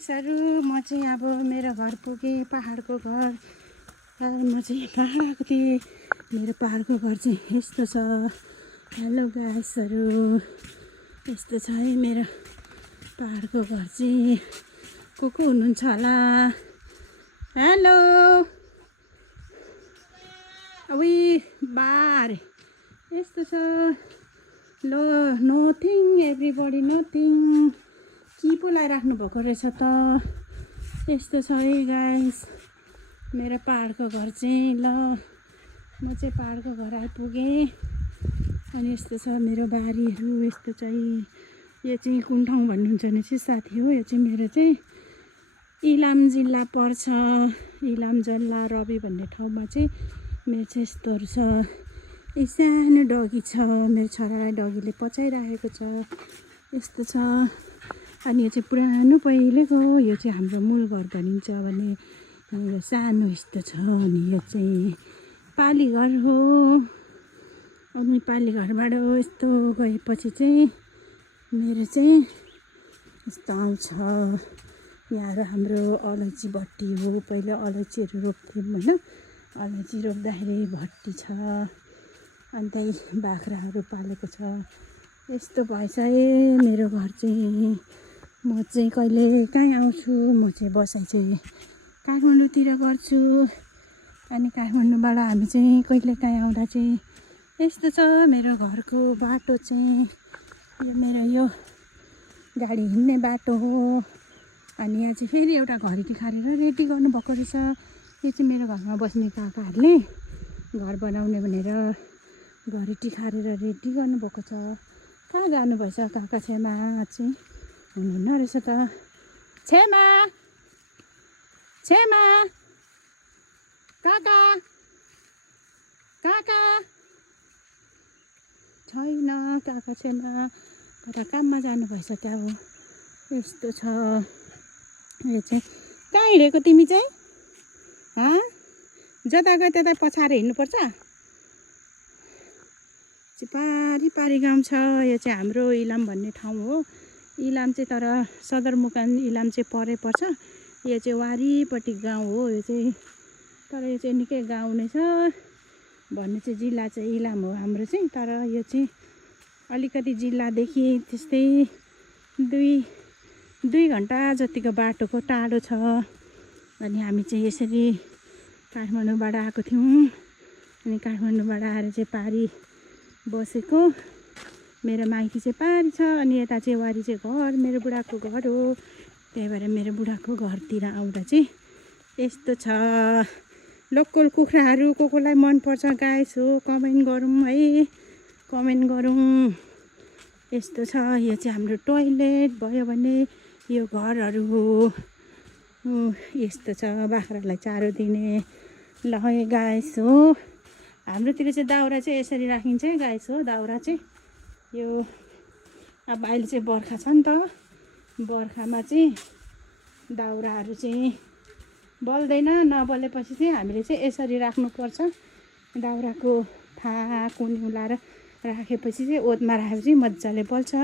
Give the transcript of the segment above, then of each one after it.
साह्रो म चाहिँ अब मेरो घर पुगेँ, पहाडको घर। म चाहिँ पहाड आएको थिएँ। मेरो पहाडको घर चाहिँ यस्तो छ। हेलो गाइसहरू, यस्तो छ है मेरो पहाडको घर चाहिँ। को हुनुहुन्छ होला? हेलो उही बार यस्तो छ। लो नथिङ एभ्रिबडी नथिङ। के पो लगाइराख्नु भएको रहेछ त। यस्तो छ है गाइस मेरो पहाडको घर चाहिँ। ल म चाहिँ पहाडको घर आइपुगेँ। अनि यस्तो छ मेरो बारीहरू। यस्तो चाहिँ यो चाहिँ कुन ठाउँ भन्नुहुन्छ भने चाहिँ साथी हो, यो चाहिँ मेरो चाहिँ इलाम जिल्ला पर्छ। इलाम जिल्ला रवि भन्ने ठाउँमा चाहिँ मेरो चाहिँ यस्तोहरू छ। यो सानो डगी छ, मेरो छोरालाई डगीले पचाइराखेको छ। यस्तो छ। अनि यो चाहिँ पुरानो पहिलेको, यो चाहिँ हाम्रो मूल घर भनिन्छ भने यो सानो यस्तो छ। अनि यो चाहिँ पाली घर हो। अनि पाली घरबाट यस्तो गएपछि चाहिँ मेरो चाहिँ यस्तो आउँछ। यहाँ हाम्रो अलैँची भट्टी हो। पहिले अलैँचीहरू रोप्थ्यौँ होइन। अलैँची रोप्दाखेरि भट्टी छ। अन्त बाख्राहरू पालेको छ। यस्तो भएछ मेरो घर चाहिँ। म चाहिँ कहिले कहीँ आउँछु, म चाहिँ बसाइ चाहिँ काठमाडौँतिर गर्छु। अनि काठमाडौँबाट हामी चाहिँ कहिले काहीँ आउँदा चाहिँ यस्तो छ मेरो घरको बाटो चाहिँ। यो मेरो यो गाडी हिँड्ने बाटो हो। अनि यहाँ चाहिँ फेरि एउटा घरी टिखारेर रेडी गर्नुभएको रहेछ। यो चाहिँ मेरो घरमा बस्ने काकाहरूले घर बनाउने भनेर घरी टिखारेर रेडी गर्नुभएको छ। कहाँ जानुभएछ काका छेमा चाहिँ हुनुहुन्न रहेछ त। छेमा छेमा काका काका छैन काका छेमा। कता काममा जानुभएछ क्या हो। यस्तो छ। यो चाहिँ कहाँ हिँडेको तिमी चाहिँ? जता गयो त्यता पछाडि हिँड्नुपर्छ। पारी पारी गाउँ छ। यो चाहिँ हाम्रो इलाम भन्ने ठाउँ हो। इलाम चाहिँ तर सदरमुकाम इलाम चाहिँ परै पर्छ। यो चाहिँ वारिपट्टि गाउँ हो। यो चाहिँ तर यो चाहिँ निकै गाउँ नै छ। भन्ने चाहिँ जिल्ला चाहिँ इलाम हो हाम्रो चाहिँ। तर यो चाहिँ अलिकति जिल्लादेखि त्यस्तै दुई घन्टा जतिको बाटोको टाढो छ। अनि हामी चाहिँ यसरी काठमाडौँबाट आएको थियौँ। अनि काठमाडौँबाट आएर चाहिँ पारी बसेको। मेरो माइती चाहिँ पारी छ। अनि यता चाहिँ वारी चाहिँ घर, मेरो बुढाको घर हो। त्यही भएर मेरो बुढाको घरतिर आउँदा चाहिँ यस्तो छ। लोकल कुखुराहरू कोलाई मनपर्छ गाइस हो कमेन्ट गरौँ है, कमेन्ट गरौँ। यस्तो छ। यो चाहिँ हाम्रो टोइलेट भयो भने यो घरहरू हो। यस्तो छ। बाख्रालाई चारो दिने। ल है गाइस हो हाम्रोतिर चाहिँ दाउरा चाहिँ यसरी राखिन्छ है गाइस हो। दाउरा चाहिँ यो अब अहिले चाहिँ बर्खा छ नि त। बर्खामा चाहिँ दाउराहरू चाहिँ बल्दैन। नबलेपछि चाहिँ हामीले चाहिँ यसरी राख्नुपर्छ। दाउराको कुनी उलाएर राखेपछि चाहिँ ओतमा राखेपछि मजाले बल्छ।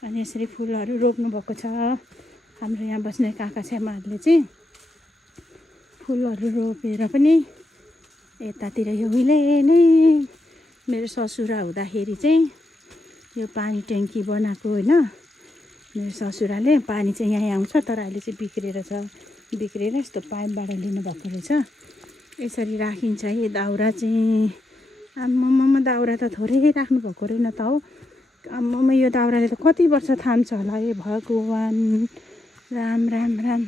अनि यसरी फुलहरू रोप्नु भएको छ। हाम्रो यहाँ बस्ने काका छेमाहरूले चाहिँ फुलहरू रोपेर पनि यतातिर यो उहिले नै मेरो ससुरा हुँदाखेरि चाहिँ यो पानी ट्याङ्की बनाएको होइन। मेरो ससुराले पानी चाहिँ यहीँ आउँछ। तर अहिले चाहिँ बिग्रेर छ। बिग्रेर यस्तो पाइपबाट लिनुभएको रहेछ। यसरी राखिन्छ है दाउरा चाहिँ। आम्मामा दाउरा त थोरै राख्नुभएको रहेन त हौ। आम्मामा यो दाउराले त कति वर्ष थाम्छ होला है भगवान्। राम राम राम।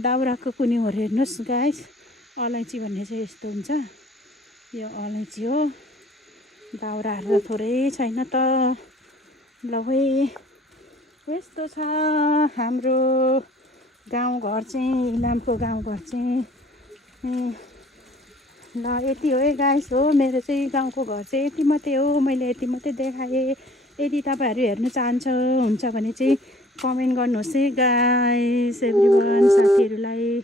दाउराको कुनी हो हेर्नुहोस् गाइस। अलैँची भन्ने चाहिँ यस्तो हुन्छ। यो अलैँची हो। दाउराहरू थोरै छैन त। ल है यस्तो छ हाम्रो गाउँघर चाहिँ। इलामको गाउँघर चाहिँ। ल यति हो है गाइस हो। मेरो चाहिँ गाउँको घर चाहिँ यति मात्रै हो। मैले यति मात्रै देखाएँ। यदि तपाईँहरू हेर्नु हुन्छ भने चाहिँ कमेन्ट गर्नुहोस् है गाइस एभ्रिवान साथीहरूलाई।